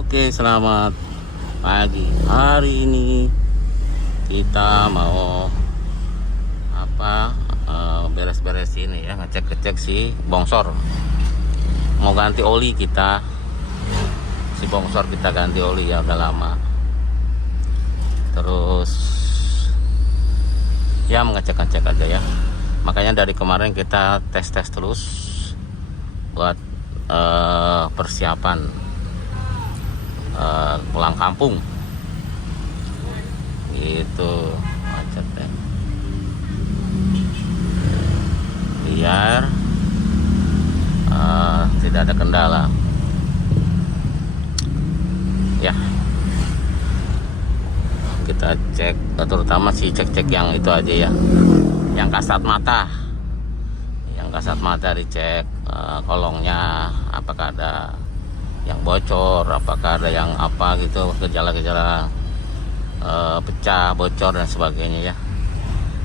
Oke, selamat pagi. Hari ini kita mau beres-beres ini ya, ngecek-ngecek si bongsor. Mau ganti oli kita. Si bongsor kita ganti oli ya, udah lama. Terus ya mengecek-ngecek aja ya. Makanya dari kemarin kita tes-tes terus buat persiapan pulang kampung gitu, macet ya. Biar tidak ada kendala ya. Kita cek, terutama si cek-cek yang itu aja ya, yang kasat mata dicek, kolongnya apakah ada yang bocor, apakah ada yang apa gitu, gejala-gejala pecah, bocor dan sebagainya ya.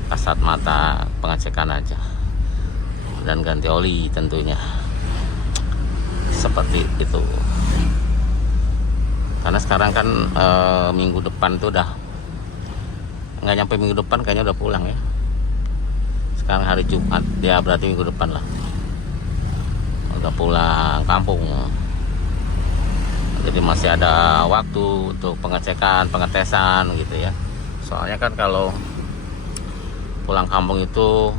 Kasat mata, pengecekan aja, dan ganti oli tentunya, seperti itu. Karena sekarang kan minggu depan tuh udah nggak nyampe, minggu depan kayaknya udah pulang ya. Sekarang hari Jumat, dia berarti minggu depan lah udah pulang kampung. Jadi masih ada waktu untuk pengecekan, pengetesan gitu ya. Soalnya kan kalau pulang kampung itu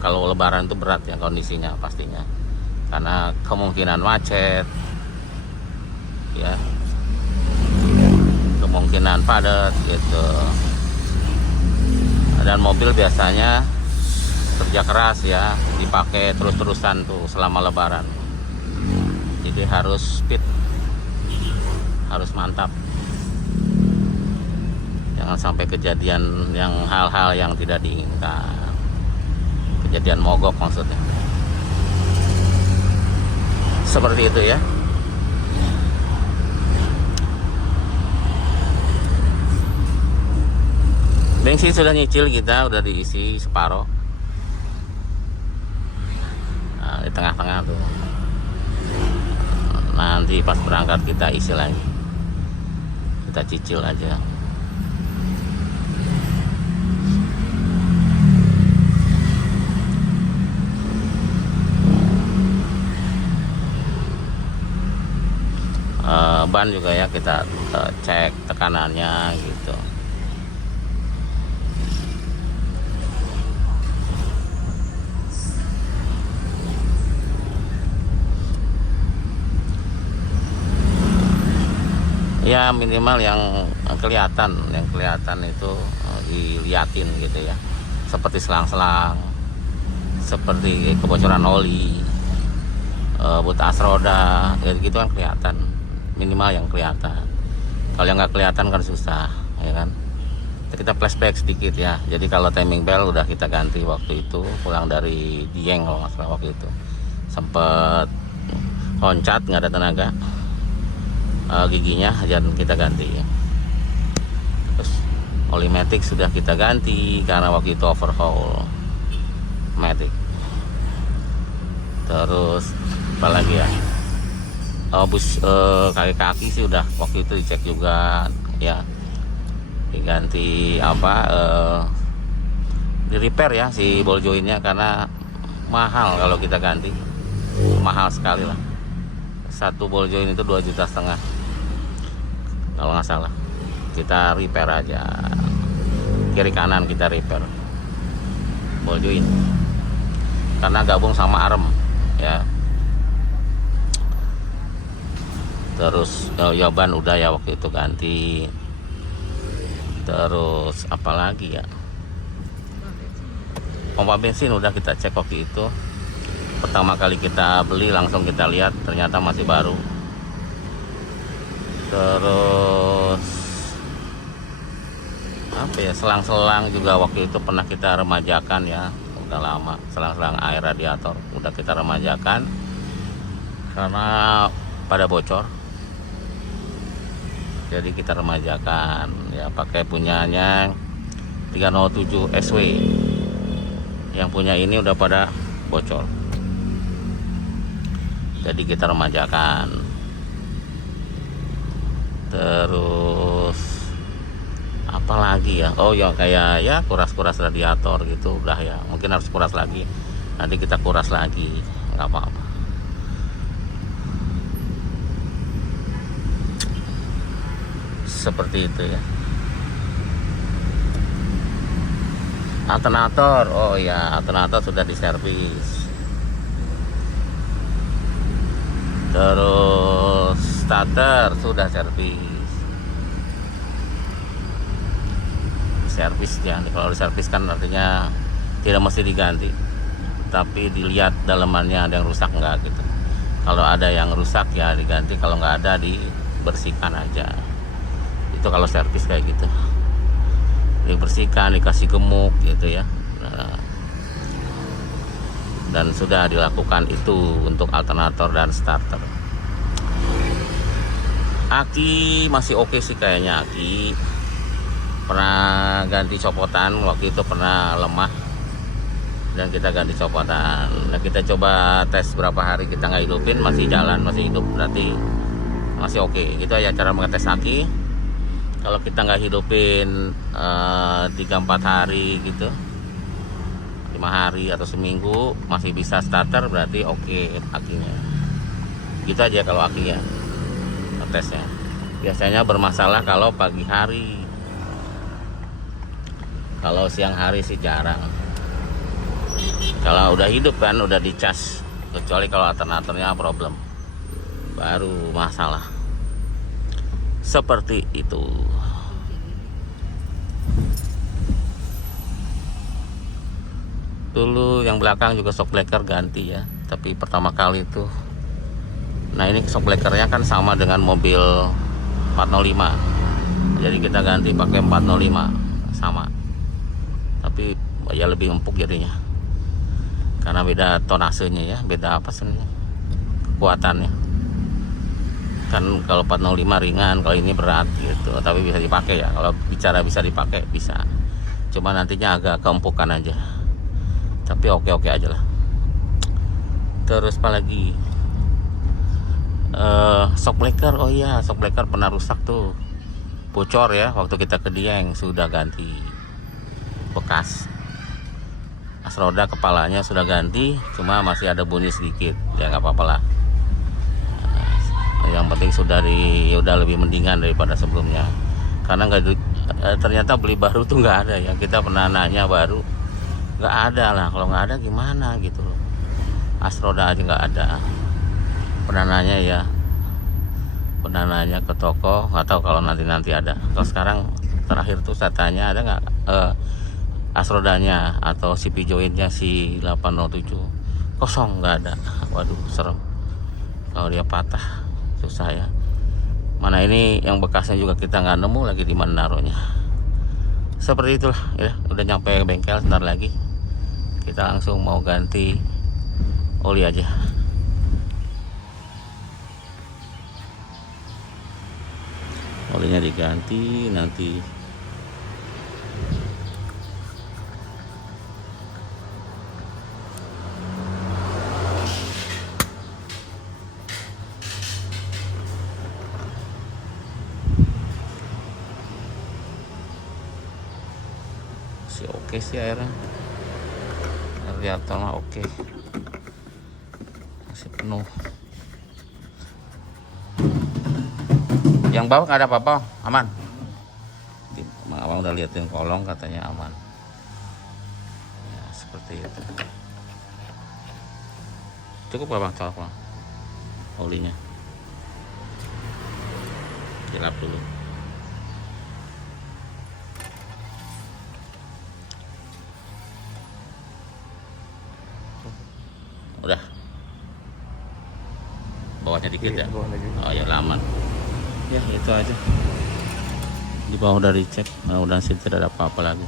kalau lebaran itu berat ya kondisinya pastinya, karena kemungkinan macet ya, kemungkinan padat gitu. Dan mobil biasanya kerja keras ya, dipakai terus-terusan tuh selama lebaran. Jadi harus speed, harus mantap, jangan sampai kejadian yang hal-hal yang tidak diinginkan, kejadian mogok maksudnya, seperti itu ya. Bensin sudah nyicil, kita udah diisi separoh. Nah, di tengah-tengah tuh, nanti pas berangkat kita isi lagi, kita cicil aja. Ban juga ya, kita cek tekanannya gitu. Ya minimal yang kelihatan itu diliatin gitu ya, seperti selang-selang, seperti kebocoran oli, butas roda gitu kan kelihatan, minimal yang kelihatan. Kalau yang nggak kelihatan kan susah ya kan. Kita flashback sedikit ya. Jadi kalau timing belt udah kita ganti waktu itu pulang dari Dieng, kalau nggak salah waktu itu sempet loncat, nggak ada tenaga, giginya dan kita ganti ya. Terus oli matic sudah kita ganti karena waktu itu overhaul matic. Terus apalagi ya, bus kaki-kaki sih udah waktu itu dicek juga ya, diganti di repair ya si ball jointnya, karena mahal kalau kita ganti, mahal sekali lah. Satu ball joint itu 2,5 juta kalau nggak salah. Kita repair aja, kiri kanan kita repair ball joint karena gabung sama arm ya. Terus ya ban udah ya waktu itu ganti. Terus apalagi ya, pompa bensin udah kita cek waktu itu. Pertama kali kita beli langsung kita lihat, ternyata masih baru. Terus apa ya, selang-selang juga waktu itu pernah kita remajakan ya, udah lama. Selang-selang air radiator udah kita remajakan karena pada bocor, jadi kita remajakan ya, pakai punyanya 307 SW. Yang punya ini udah pada bocor, jadi kita remajakan. Terus apa lagi ya, oh ya kayak ya kuras-kuras radiator gitu udah ya, mungkin harus kuras lagi, nanti kita kuras lagi, nggak apa-apa. Seperti itu ya. Alternator, oh ya alternator sudah diservis. Terus starter sudah servis ya. Kalau diservis kan artinya tidak mesti diganti, tapi dilihat dalemannya ada yang rusak nggak gitu. Kalau ada yang rusak ya diganti, kalau nggak ada dibersihkan aja. Itu kalau servis kayak gitu, dibersihkan, dikasih gemuk gitu ya. Nah, dan sudah dilakukan itu untuk alternator dan starter. Aki masih oke sih kayaknya. Aki pernah ganti copotan, waktu itu pernah lemah dan kita ganti copotan. Nah, kita coba tes berapa hari kita nggak hidupin, masih jalan, masih hidup, berarti masih oke. Itu aja cara mengetes aki. Kalau kita nggak hidupin 3-4 hari gitu, 5 hari atau seminggu masih bisa starter, berarti oke akinya. Gitu aja kalau akinya tesnya. Biasanya bermasalah kalau pagi hari, kalau siang hari sih jarang. Kalau udah hidup kan udah dicas, kecuali kalau alternatornya problem baru masalah. Seperti itu. Dulu yang belakang juga shock breaker ganti ya, tapi pertama kali itu. Nah ini shock breakernya kan sama dengan mobil 405, jadi kita ganti pakai 405 sama, tapi ya lebih empuk jadinya karena beda tonasenya ya, beda apa sih kekuatannya kan. Kalau 405 ringan, kalau ini berat gitu, tapi bisa dipakai ya. Kalau bicara bisa dipakai bisa, cuma nantinya agak keempukan aja, tapi oke aja lah. Terus apa lagi, shock breaker, oh iya shock breaker pernah rusak tuh, bocor ya waktu kita ke Dieng, sudah ganti bekas. As roda kepalanya sudah ganti, cuma masih ada bunyi sedikit ya, nggak apa-apa lah. Yang penting udah lebih mendingan daripada sebelumnya, karena ternyata beli baru tuh nggak ada ya. Kita pernah nanya baru nggak ada lah, kalau nggak ada gimana gitu loh. As roda aja nggak ada. Pernah nanya ke toko, nggak tahu kalau nanti ada. Kalau sekarang terakhir tuh saya tanya ada nggak as rodanya atau CP jointnya si 807, kosong, nggak ada. Waduh serem kalau dia patah, susah ya. Mana ini yang bekasnya juga kita nggak nemu lagi di mana naruhnya. Seperti itulah ya. Udah nyampe bengkel, sebentar lagi kita langsung mau ganti oli aja. Olinya diganti nanti. Masih oke sih airnya, radiator mah oke, masih penuh. Yang bawah nggak ada apa-apa, aman. Abang udah liatin kolong, katanya aman ya, seperti itu. Cukup abang colok bang olinya, dilap dulu. Udah bawahnya dikit ya, oh ya aman ya. Itu aja, di bawah udah dicek, mudah-mudahan sih tidak ada apa-apa lagi.